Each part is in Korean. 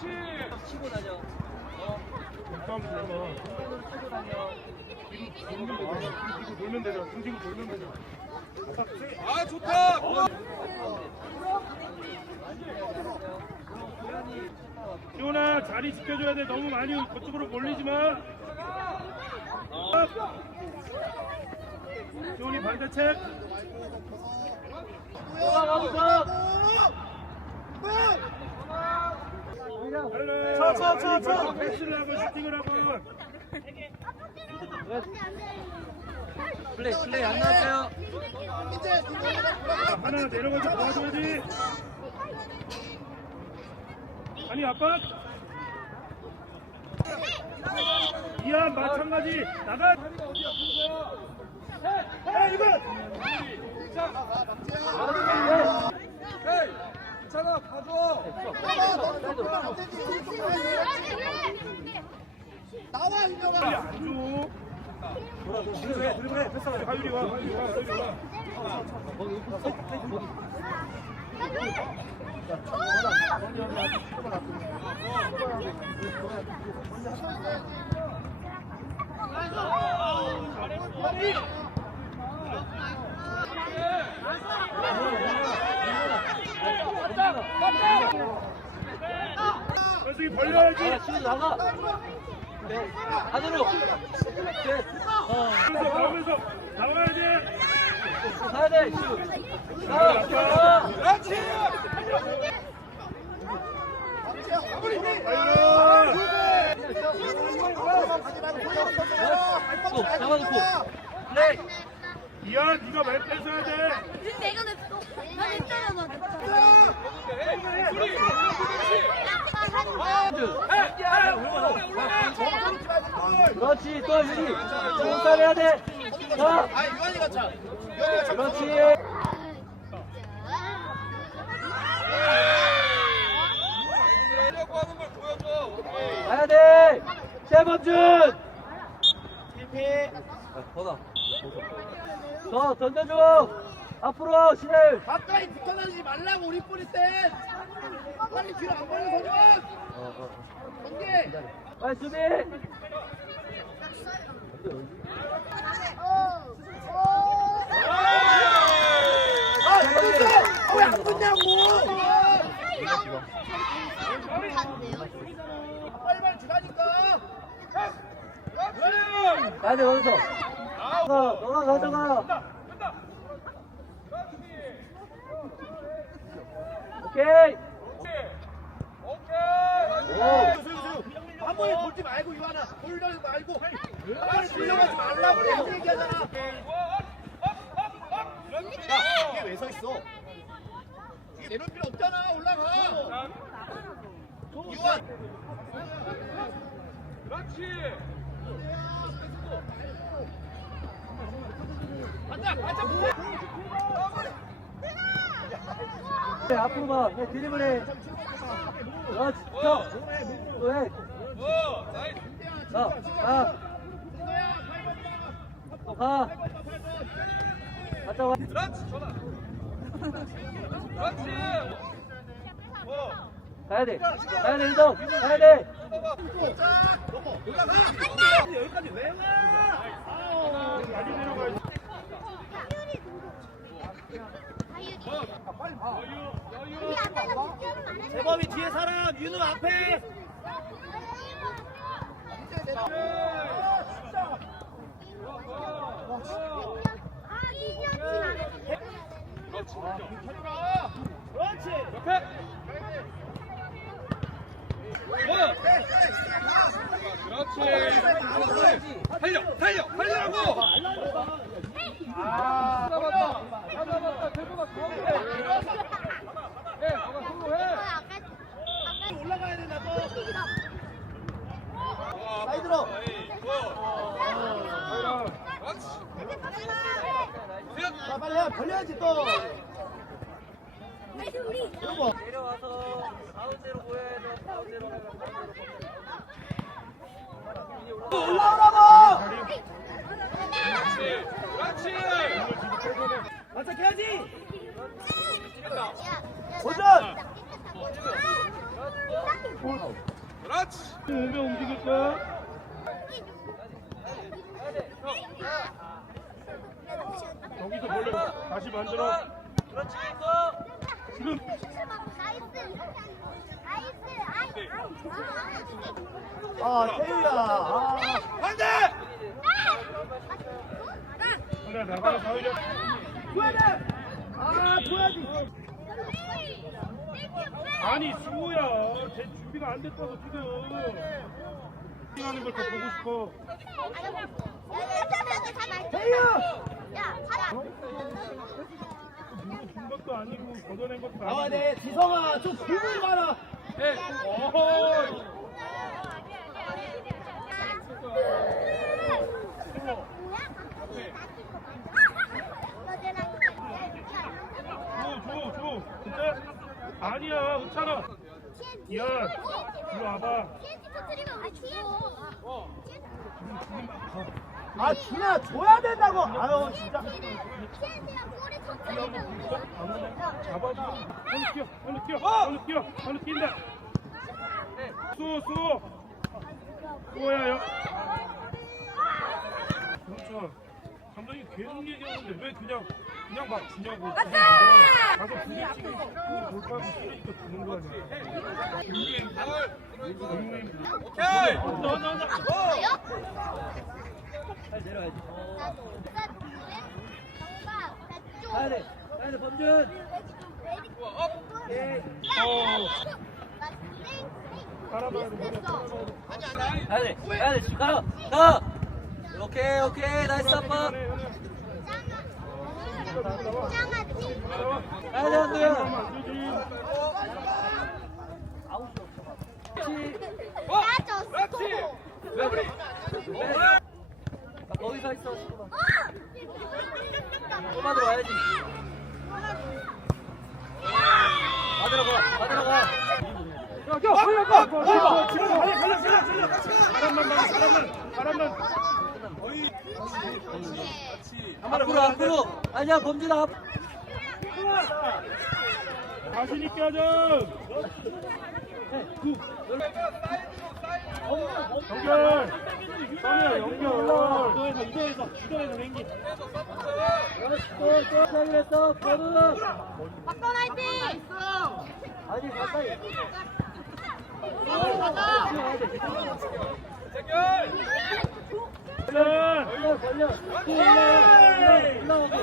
치고 다녀. 어. 손으로 치고 다녀. 뒤로 돌면 되잖아. 등지고 돌면 되잖아. 아 좋다. 지훈아 자리 지켜줘야 돼. 너무 많이 그쪽으로 몰리지 마. 지훈이 반대책. 쳐, 쳐, 쳐, 쳐. 패스를 하고 슈팅을 하고. 플레이 플레이 안 나왔어요. 하나 내려가서 도와줘야지. 아니 아빠. 이한 마찬가지 나가. 야 이거. 헤이, 괜찮아, 가져. 나와 이놈아 안 줘. 그래 그래 그래 패스 하율이 와 하율이 와 하율이 와. 그 래서 벌려야지. 치고 나가. 네. 안으로. 네. 어. 나오면서 나와야 돼. 가야 돼. 슛. 가. 가. 그렇지. 또 잡아놓고. 플레이. 이한 네가 말 뺏어야 돼. 내가 냈어. 나 냈잖아. 그렇지. 또 유리. 몸살 해야 돼. 자. 아 유한이가 차 그렇지. 걸 보여줘. 우리. 가야 돼. 최범준. 아, 더다. 더 던져줘. 앞으로 신혜율. 가까이 붙어다니지 말라고 우리 뿌릴 땐 빨리 뒤로 안 벌려 서준 어, 어. 경계 빨리 수비. 아 붙었어 왜안 붙냐고 빨리 빨리 주라니까 가야 돼, 원서. 어, 너가 가져가. 오케이. 오케이. 오. 한 번에 돌지 말고 유한아 돌려지 말고 빨리 돌려가지 말라고 내가 얘기하잖아 야 이게 왜 서 있어 내려올 필요 없잖아 올라가 유한 그렇지. 가자 가자 네, 앞으로 가. 네, 드리블 해. 그렇지. 쳐. 또 해. 어, 나이스. 자, 가. 또 가. 갔다 와. 그렇지, 전화. 그렇지. 어, 가야 돼. 가야 돼, 이동. 가야 돼. 여기까지 왜 와? 많이 내려가야지. 재범이 뒤에 사람 윤우 앞에 그렇지 옆에. 어. 그렇지. 달려, 달려, 달리라고. 아, 잡았다. 잡았다. 대구가 가운데. 해, 너가 성공해. 올라가야 된다 또 와, 사이드로 그렇지. 자 빨리 해 벌려야지 또 내려와서 가운데로 모여야 돼. 가운데로 가면 올라오라고 그렇지. 반짝해야지 도전 오면 움직일 거야? 여기서 몰래 다시 만들어. 그렇지 지금 아 태유야 아. 그래 나가서 사회적 아 보야지 아니 수호야. 제 준비가 안 됐다고 지금. 하는 걸더 보고 싶어. 준 것도 아니고 걷어낸 것도 아니고 돼 지성아 좀 보고 가라 어허 줘줘줘 근데 아니야 은찬아 미안 일로 와봐 아 준아 줘야 된다고 아유 진짜 얼른 뛰어 뛰어 뛰어 수호야 여 그렇죠 감독님 계속 얘기하는데 왜 그냥 그냥 막 주냐고 가서 부대찌개 돌파하고 쓰니까 주는 거 아니야 오케이 너너 너잘 내려야지 가야 돼. 가야 돼 범준. 예. 따라봐야 돼 가야 돼. 가야 돼. 지금 가! 가! 오케이 오케이. 나이스 아빠 가야 돼왜 그래? 왜? 아, 거기 서 있어 또 받으러 와야지. 받으러 가 받으러 가. 야, 지금 달려, 달려, 달려, 달려. 바람만 봐, 바람만, 바람만. 앞으로 앞으로. 아니야 범준아 앞. 자신 있게 하자. 연결. 선이야, 연결. 이도에서 이도에서 랭기 잘했어 버드 박건 화이팅! 아니 가까이 연결. 걸려 걸려 또 올라오고 올라오고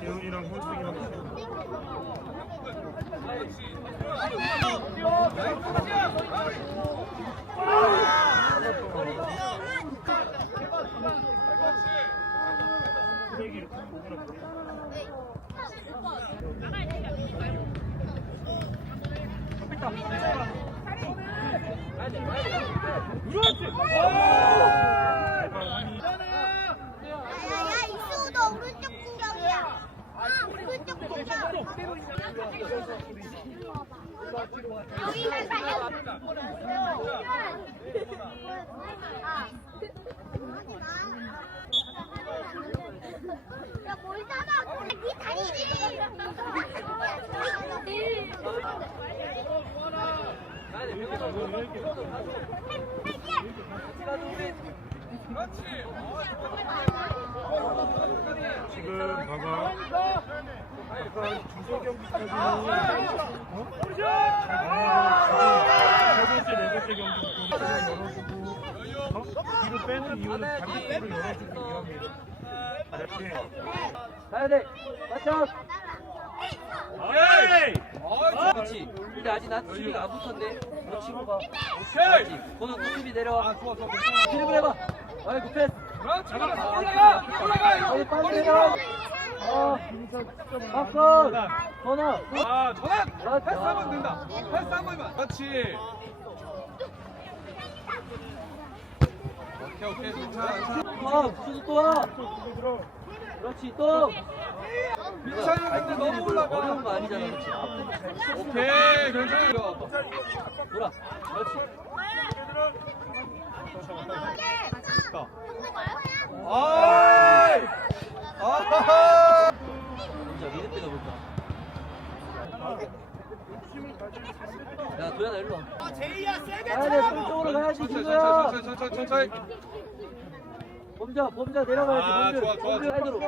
재훈이랑 현승이랑. 쓰레기 이렇게 보면 야야야 이수도 오른쪽 공격이야. 아 오른쪽 공격. 여기가 살려. 야뭘 잡아? 네 다리지. 지금 봐봐. 아까 주소 경기까지는 어? 세 번째, 네 번째 경기 열어주고 어? 뒤로 빼는 이유는 반대쪽으로 위함이야. 이렇게. 가야 돼 맞춰 오케이! 그렇지 근데 아직 나 수비가 안 붙었네. 너 치고 가. 오케이. 번호 꾸준히 내려와. 좋아 좋아 드리블 해봐. 아이고 패스 올라가. 올라가. 빨리 빨리 내려와 어, 바꿔. 전화. 아 전환 그렇죠. 패스하면 된다. 패스 한 번만. 그렇지. 오케이 오케이. 괜찮아 와, 수도 또 와. 그렇지, 또. 민찬이 근데 너무 올라가 어려운 거 아니잖아. 오케이 괜찮아 돌아. 그렇지. 아이 아하하 진짜 미드 때가 볼까? 야, 도현아, 일로 와. 가야 돼, 쪽으로 가야지, 천천히 김도야. 천천히 천천히 천천히 범자, 범자 내려가야지, 아, 범자. 좋아, 좋아, 좋아. 사이드로.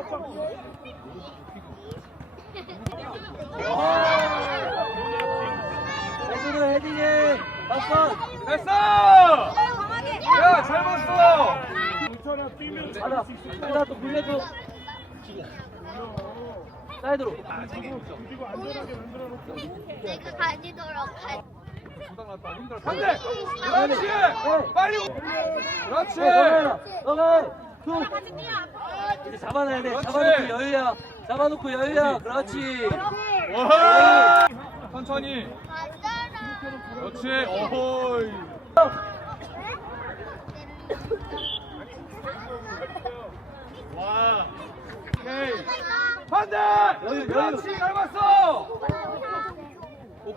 사이드로 헤딩해. 바꿔. 됐어 강하게. 야잘 봤어 괜찮아 뛰면 가자. 가자, 또 굴려줘. 사이드로. 그리고 안전하게 만들어 놓고 내가 가지도록 할. 반대 그렇지 빨리 그렇지 너가 툭. 이제 잡아놔야 돼. 그렇지. 잡아놓고 여유야. 잡아놓고 여유야. 그렇지. 와 천천히. 그렇지. 어허이. 와. 오케이. 반대! 여유, 여유. 그렇지 잘 봤어